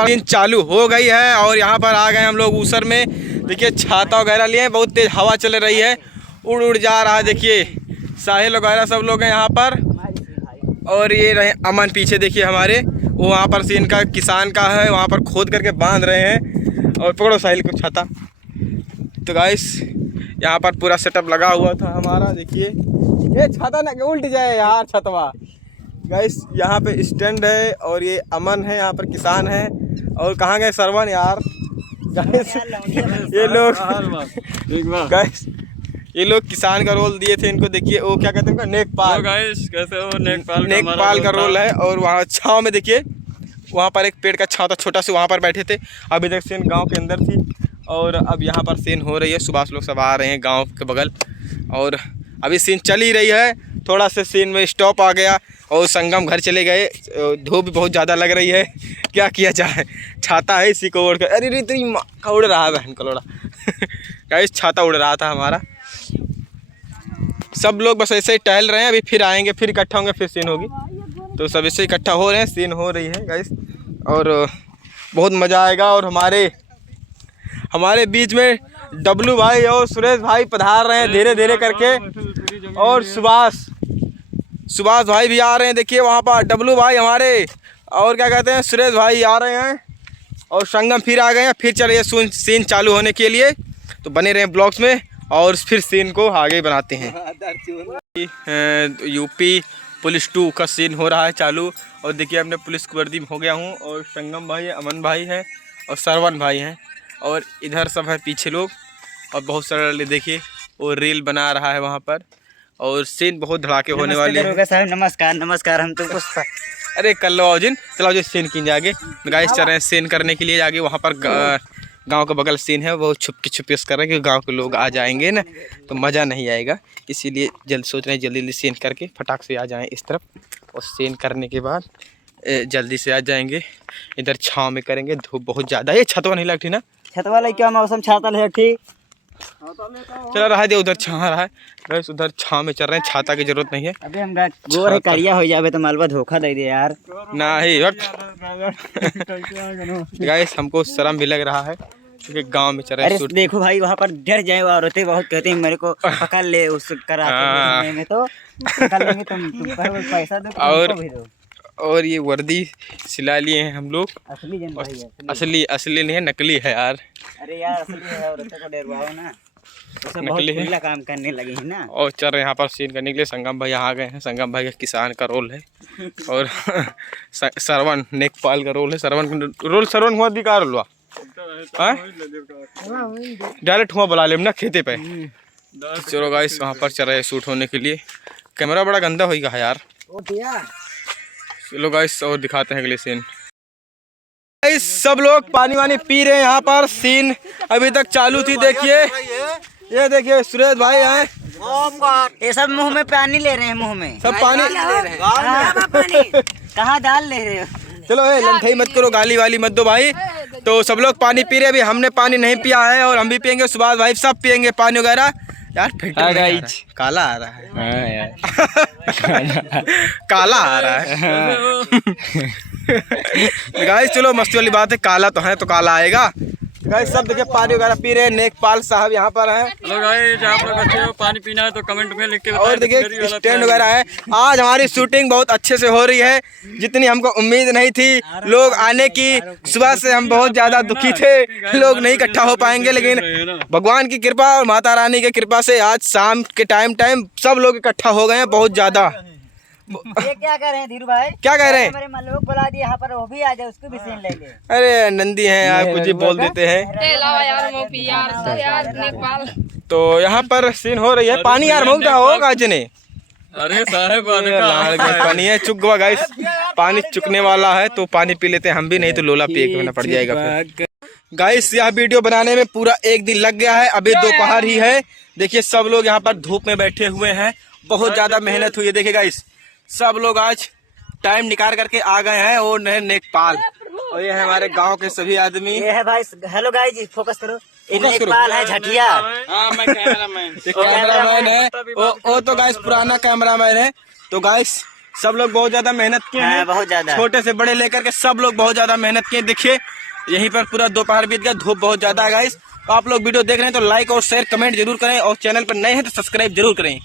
पर सीन चालू हो गई है और यहाँ पर आ गए हम लोग ऊसर में। देखिए छाता वगैरह लिए, बहुत तेज हवा चल रही है, उड़ उड़ जा रहा है। देखिए साहिल वगैरह सब लोग हैं यहाँ पर। और ये रहे अमन पीछे, देखिए हमारे वो वहाँ पर सीन का किसान का है, वहाँ पर खोद करके बांध रहे हैं। और पकड़ो साहिल को छाता। तो गाइस यहाँ पर पूरा सेटअप लगा हुआ था हमारा। देखिए ये छाता ना उल्ट जाए यार छतवा। गाइस यहाँ पे स्टैंड है और ये अमन है, यहाँ पर किसान है। और कहाँ गए सरवन यार? गाइस ये लोग गाइस ये लोग किसान का रोल दिए थे इनको। देखिए वो क्या कहते हैं नेकपाल। गाइस कैसे हो? नेकपाल का रोल है। और वहाँ छाँव में देखिए वहाँ पर एक पेड़ का छाँव था छोटा सा, वहाँ पर बैठे थे। अभी तक सीन गांव के अंदर थी और अब यहाँ पर सीन हो रही है। सुभाष लोग सब आ रहे हैं गांव के बगल और अभी सीन चल ही रही है। थोड़ा सा सीन में स्टॉप आ गया और संगम घर चले गए। धूप भी बहुत ज़्यादा लग रही है, क्या किया जाए। छाता है इसी को ओढ़ कर। अरे रे तेरी माँ का उड़ रहा है बहन का लोड़ा। गाइस छाता उड़ रहा था हमारा। सब लोग बस ऐसे ही टहल रहे हैं, अभी फिर आएंगे, फिर इकट्ठा होंगे, फिर सीन होगी। तो सब ऐसे इकट्ठा हो रहे हैं, सीन हो रही है गाइस और बहुत मज़ा आएगा। और हमारे बीच में डब्लू भाई और सुरेश भाई पधार रहे हैं धीरे धीरे करके। और सुभाष भाई भी आ रहे हैं। देखिए वहाँ पर डब्लू भाई हमारे और क्या कहते हैं सुरेश भाई आ रहे हैं। और संगम फिर आ गए हैं, फिर चलिए सीन चालू होने के लिए। तो बने रहे ब्लॉग्स में और फिर सीन को आगे बनाते हैं। यूपी पुलिस 2 का सीन हो रहा है चालू। और देखिए अपने पुलिस की वर्दी में हो गया हूँ। और संगम भाई है, अमन भाई है और सरवन भाई हैं। और इधर सब है पीछे लोग और बहुत सारे देखिए वो रील बना रहा है वहाँ पर। और सीन बहुत धड़ाके होने वाले हैं। साहब नमस्कार नमस्कार। हम तुमको अरे कर लो जिन चलो जो सीन की आगे गाइस चल रहे हैं सीन करने के लिए। आगे वहाँ पर गांव का बगल सीन है, वो छुपके कर रहे हैं कि गांव के लोग आ जाएंगे ना तो मज़ा नहीं आएगा। इसीलिए जल्द सोच रहे हैं जल्दी सीन करके फटाक से आ जाएं इस तरफ। और सीन करने के बाद जल्दी से आ जाएंगे। इधर छाँव में करेंगे, धूप बहुत ज़्यादा है। ये छतवा नहीं लगती ना? छतवा ले क्या मौसम छाता ले ठीक चला रहा है उधर छाँ रहा है बस, उधर छाँव में चल रहे हैं, छाता की जरूरत नहीं है। अबे हम गोर है करिया हो जावे तो मालवा धोखा दे दे यार। नहीं गाइस हमको शर्म भी लग रहा है क्योंकि गांव में चल रहे हैं। अरे देखो भाई वहाँ पर डर जाए औरतें बहुत कहती हैं मेरे को पकड़ ले उस कराते में तो पकड़ लेंगे तुम पैसा दो। और ये वर्दी सिला लिए हैं हम लोग। असली जन भाई है, असली नहीं है, नकली है यार। अरे यार असली है, औरतों को डरवाओ ना, नकली है। काम करने लगे हैं ना। और चल रहे हैं यहाँ पर सीन करने के लिए। संगम भाई आ गए हैं। संगम भाई का किसान का रोल है और सरवन नेकपाल का रोल है। सरवन हुआ दिखा रोलवा डायरेक्ट हुआ बुला ले ना खेते पे। चलो गाइस वहाँ पर चल रहे हैं शूट होने के लिए। कैमरा बड़ा गंदा होगा है यार। चलो गाइस और दिखाते हैं अगले सीन। गाइस सब लोग पानी वानी पी रहे हैं यहाँ पर। सीन अभी तक चालू थी। देखिए ये देखिए सुरेश भाई हैं, ये सब मुंह में पानी ले रहे हैं, मुंह में सब पानी ले रहे हैं। कहाँ डाल ले रहे हो? चलो लंठाई मत करो, गाली वाली मत दो भाई। तो सब लोग पानी पी रहे हैं। अभी हमने पानी नहीं पिया है और हम भी पियेंगे, सुभाष भाई सब पियेंगे पानी वगैरह। यार फिल्टर काला आ रहा है। हाँ यार काला आ रहा है। गाइस चलो मस्ती वाली बात है, काला तो है तो काला आएगा। गाइस सब देखिए पानी वगैरह पी रहे हैं। नेकपाल साहब यहाँ पर हैं। हेलो गाइस, आप लोग अच्छे हो? पानी पीना है तो कमेंट में लिख के बताएं। और देखिए स्टैंड वगैरह है। आज हमारी शूटिंग बहुत अच्छे से हो रही है, जितनी हमको उम्मीद नहीं थी लोग आने की। सुबह से हम बहुत ज़्यादा दुखी थे, लोग नहीं इकट्ठा हो पाएंगे, लेकिन भगवान की कृपा और माता रानी की कृपा से आज शाम के टाइम सब लोग इकट्ठा हो गए हैं बहुत ज़्यादा। ये क्या कह रहे हैं धीरू भाई? क्या कह रहे हैं? मेरे लोग बुला दिए यहाँ पर, वो भी आ जाए, उसको भी सीन ले ले। अरे नंदी हैं यार, कुछ ही बोल देते हैं। तो यहाँ पर सीन हो रही है। पानी यार मऊ का होगा जने। अरे साहब पानी है चुक गवा गाइस, पानी चुकने वाला है तो पानी पी लेते हैं हम भी, नहीं तो लोला पिए के पड़ जाएगा फिर। गाइस यह वीडियो बनाने में पूरा एक दिन लग गया है। अभी दोपहर ही है। देखिए सब लोग यहाँ पर धूप में बैठे हुए हैं, बहुत ज्यादा मेहनत हुई है। देखिए गाइस सब लोग आज टाइम निकाल करके आ गए हैं। और नेकपाल और ये है हमारे गांव के सभी आदमी। ये है भाई, हेलो गाइस फोकस करो। नेकपाल है झटिया। मैं कैमरामैन है। वो तो गाइस पुराना कैमरामैन है। तो गाइस सब लोग बहुत ज्यादा मेहनत किए हैं, बहुत ज्यादा। छोटे से बड़े लेकर के सब लोग बहुत ज्यादा मेहनत किए। देखिए यहीं पर पूरा दोपहर बीत गया, धूप बहुत ज्यादा है गाइस। तो आप लोग वीडियो देख रहे हैं तो लाइक और शेयर कमेंट जरूर करें, और चैनल पर नए हैं तो सब्सक्राइब जरूर करें।